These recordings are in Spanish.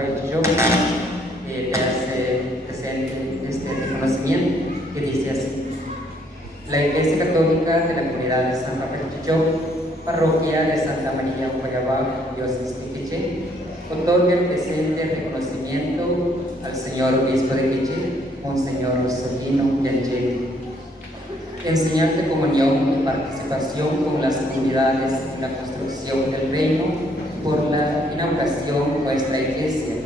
Rafael Chilló, que hace presente este reconocimiento, que dice así: la Iglesia Católica de la Comunidad de San Rafael Chilló, Parroquia de Santa María Guayabá, Diócesis de Quiché, otorga el presente reconocimiento al señor obispo de Quiché, Monseñor Solino Yangel, en señal de comunión y participación con las comunidades en la construcción del reino por la inauguración de nuestra Iglesia.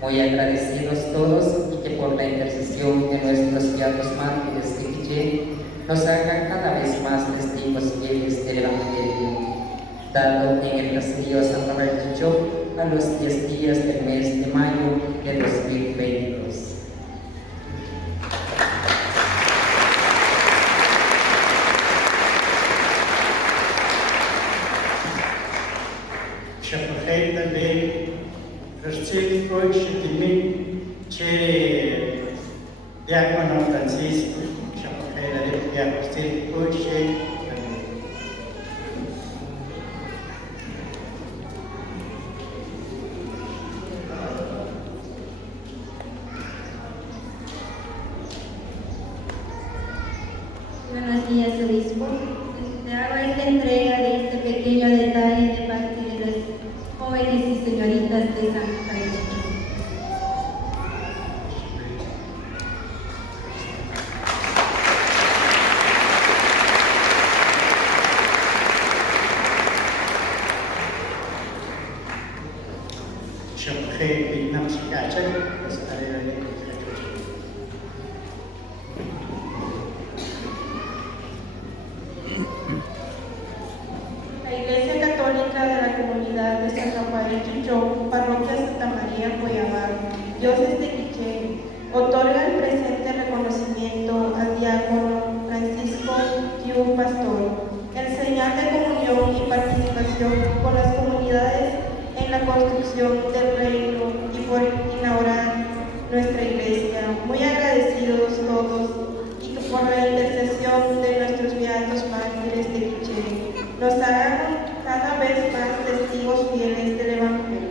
Muy agradecidos todos, y que por la intercesión de nuestros beatos mártires de Quiché nos hagan cada vez más testigos fieles del Evangelio, dado en el caserío San Rafael Chilló a los 10 días del mes de mayo de 2022. Шапахей també Ростик Кочи Димит Че Диаконо Франциско Шапахей Ларифия Ростик Кочи Buenos días, obispo. Te hago esta entrega de este pequeño detalle de parte de los jóvenes y señoritas de San Rafael. Шапахей Виднам Шикачек Старая La Iglesia Católica de la Comunidad de San Rafael Chilló, Parroquia Santa María Guayabá, Diócesis de Quiché, otorga el presente reconocimiento al diácono Francisco Tiu Pastor, en señal de comunión y participación con las comunidades en la construcción del reino y por inaugurar nuestra Iglesia. Muy agradecidos todos, y que por la intercesión de nuestros beatos mártires de Quiché nos hagan cada vez más testigos fieles del Evangelio.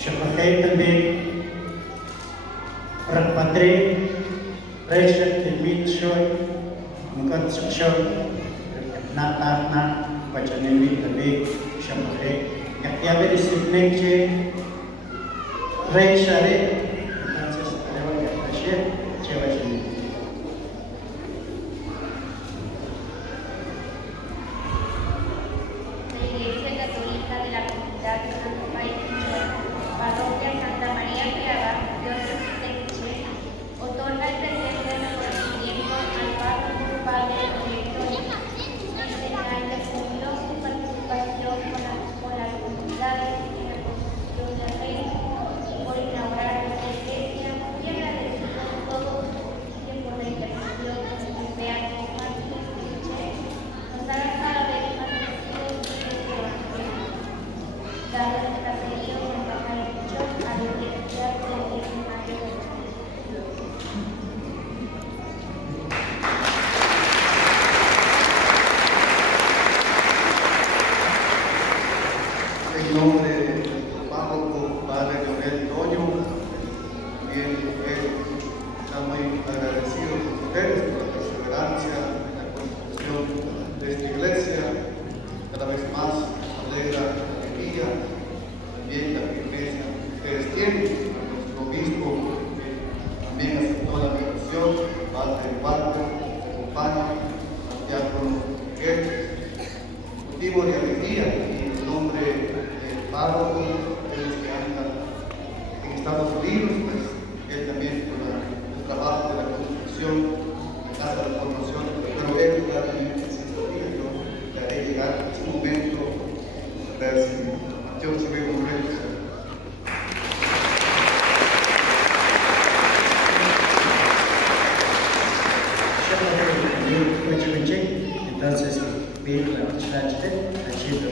Шапахей també Рапатре Решет Димит Шой Мукат Сакшой Na Pachanemit també Шапахей Yakyabe Disipneche Reshare Entonces Arewa Yakashe Chevachini La Iglesia Católica de la Comunidad de San Rafael Chilló, Parroquia Santa María Guayabá, Diócesis de Quiché, otorga el presente reconocimiento al párroco padre electo, en señal de comunión y participación con las comunidades en la construcción del reino y por inaugurar nuestra Iglesia. Muy agradecidos todos, y que por la intercesión de nuestros beatos mártires de Quiché nos hagan cada vez más testigos fieles del Evangelio, dado el caserío San Rafael Chilló a los 10 días del mes de mayo de 2022. En nombre del párroco Padre Gabriel Toño, también estamos muy agradecidos con ustedes por la perseverancia en la construcción de esta iglesia. Cada vez más alegra la alegría, también la firmeza que ustedes tienen. A nuestro obispo, que también aceptó la invitación, Padre Eduardo, acompaña al diácono Miguel, motivo de alegría, y en nombre del párroco, ellos que andan en Estados Unidos, pues él también por el trabajo de la construcción de la casa de formación, pero él claramente se sabía, yo le haré llegar en su momento, a ver si yo se ve un reto. Entonces, bien, la muchacha, la chica,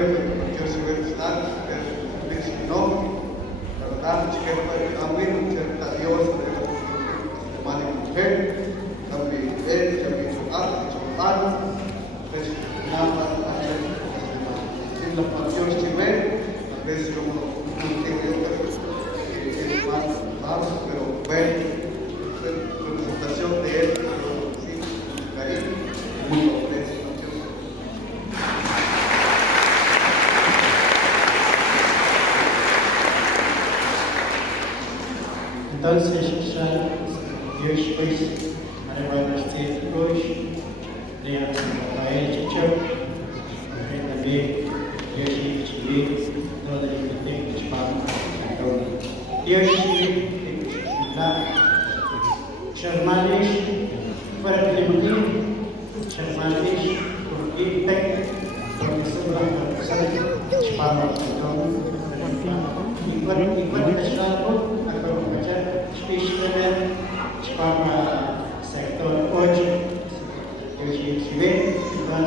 yo soy el Islam, el no, la verdad, que también cierta Dios, de madre y mujer, también él, también su arte, su mano, es nada, en la pasión civil, a veces como un tengo que más, pero bueno, la presentación de él, sí, cariño, muy ofrece. Entonces, Deus fez maravilhas de hoje, Deus Rafael Chicho, também Deus te toda a gente que fala. Deus te dá chamadas para que ele chamadas porque tem professor da professora de fala. Então, enquanto deixamos especialmente para o sector hoje, eu tive que ver, então,